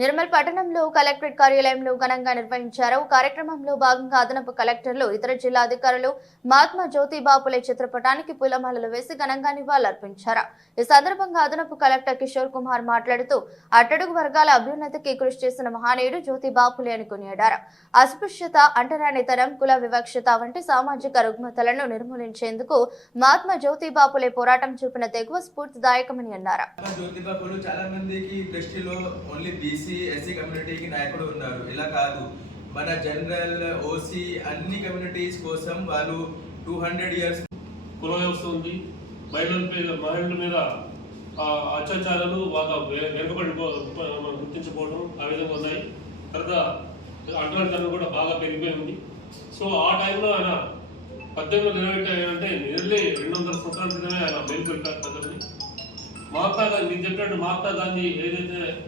నిర్మల్ పట్టణంలో కలెక్టరేట్ కార్యాలయంలో ఘనంగా నిర్వహించారు. కార్యక్రమంలో భాగంగా అదనపు కలెక్టర్లు ఇతర జిల్లా అధికారులు మహాత్మా జ్యోతిబాపులే చిత్రపటానికి పూలమాలలు వేసి ఘనంగా నివాళులర్పించారు. ఈ సందర్భంగా అదనపు కలెక్టర్ కిషోర్ కుమార్ మాట్లాడుతూ అట్టడుగు వర్గాల అభ్యున్నతికి కృషి చేసిన మహానీయుడు జ్యోతిబాపులే అని కొనియాడారు. అస్పృశ్యత అంటరానితనం కుల వివక్షత వంటి సామాజిక రుగ్మతలను నిర్మూలించేందుకు మహాత్మా జ్యోతిబాపులే పోరాటం చూపిన తెగువ స్ఫూర్తిదాయకమని అన్నారు. బీసీ ఎస్సీ కమ్యూనిటీకి నాయకుడు ఉన్నారు. ఇలా కాదు. మన జనరల్ ఓసీ అన్ని కమ్యూనిటీస్ కోసం వాళ్ళు టూ హండ్రెడ్ ఇయర్స్ కుల వ్యవస్థ ఉంది మహిళల మీద మహిళల మీద అత్యాచారాలు వాళ్ళ వె- వెనుకబడిపో మనం ఆ విధంగా ఉన్నాయి. తర్వాత అంటరానితనం కూడా బాగా పెరిగిపోయి ఉంది. సో ఆ టైంలో ఆయన పద్దెనిమిది వందల ఇరవై అంటే నియర్లీ రెండు వందల సంవత్సరాల క్రితమే ఆయన మేలుకొల్పారు ప్రజల్ని మహాత్మా గాంధీ నేను చెప్పినట్టు మహాత్మా గాంధీ ఏదైతే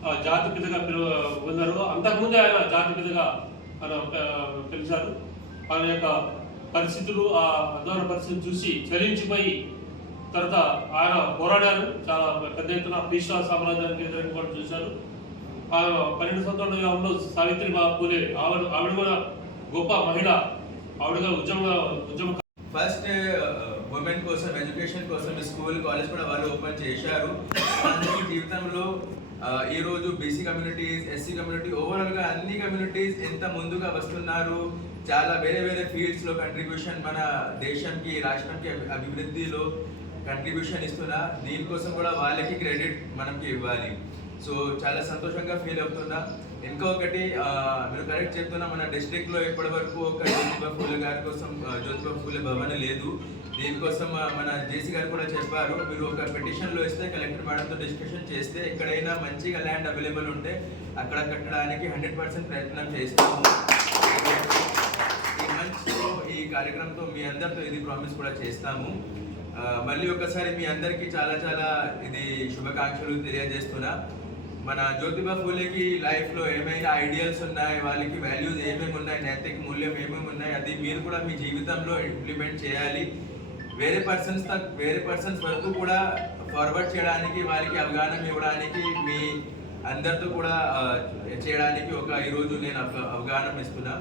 ఆ, జాతిపితగా పిలు ఉన్నారో అంతకుముందే ఆయన జాతిపితగా ఆయన పిలిచారు ఆయన యొక్క పరిస్థితులు ఆ అధ్వాన పరిస్థితులు చూసి చలించిపోయి తర్వాత ఆయన పోరాడారు. చాలా పెద్ద ఎత్తున పీషా సామ్రాజ్యానికి ఎదురైన కూడా చూశారు. ఆయన పన్నెండు సంవత్సరాల వ్యవధిలో సావిత్రిబాయి పూలే ఆవిడ ఆవిడ కూడా గొప్ప మహిళ. ఆవిడగా ఉద్యమ ఉద్యమ ఫస్ట్ ఉమెన్ కోసం ఎడ్యుకేషన్ కోసం స్కూల్ కాలేజ్ కూడా వాళ్ళు ఓపెన్ చేశారు. అందరి జీవితంలో ఈ రోజు బీసీ కమ్యూనిటీస్ ఎస్సీ కమ్యూనిటీ ఓవరాల్గా అన్ని కమ్యూనిటీస్ ఎంత ముందుగా వస్తున్నారు చాలా వేరే వేరే ఫీల్డ్స్లో కంట్రిబ్యూషన్ మన దేశంకి రాష్ట్రంకి అభివృద్ధిలో కంట్రిబ్యూషన్ ఇస్తున్నా దీనికోసం కూడా వాళ్ళకి క్రెడిట్ మనకి ఇవ్వాలి. సో చాలా సంతోషంగా ఫీల్ అవుతున్నా. ఇంకొకటి ఒకటి మీరు కరెక్ట్ చెప్తున్నా మన డిస్ట్రిక్ట్లో ఇప్పటివరకు ఒక జ్యోతిబా ఫూలే గారి కోసం జ్యోతిబా ఫూలే భవన్ లేదు. దీనికోసం మన జేసీ గారు కూడా చెప్పారు. మీరు ఒక పిటిషన్లో ఇస్తే కలెక్టర్ మేడంతో డిస్కషన్ చేస్తే ఎక్కడైనా మంచిగా ల్యాండ్ అవైలబుల్ ఉంటే అక్కడ కట్టడానికి హండ్రెడ్ పర్సెంట్ ప్రయత్నం చేస్తాము. ఈ మంత్స్లో ఈ కార్యక్రమంతో మీ అందరితో ఇది ప్రామిస్ కూడా చేస్తాము. మళ్ళీ ఒకసారి మీ అందరికీ చాలా చాలా ఇది శుభాకాంక్షలు తెలియజేస్తున్నా. మన జ్యోతిబా ఫూలేకి లైఫ్లో ఏమైనా ఐడియల్స్ ఉన్నాయి? వాళ్ళకి వాల్యూస్ ఏమేమి ఉన్నాయి? నైతిక మూల్యం ఏమేమి ఉన్నాయి? అది మీరు కూడా మీ జీవితంలో ఇంప్లిమెంట్ చేయాలి. వేరే పర్సన్స్ వేరే పర్సన్స్ వరకు కూడా ఫార్వర్డ్ చేయడానికి వాళ్ళకి అవగాహన ఇవ్వడానికి మీ అందరితో కూడా చేయడానికి ఒక ఈరోజు నేను ఒక అవగాహన ఇస్తున్నా.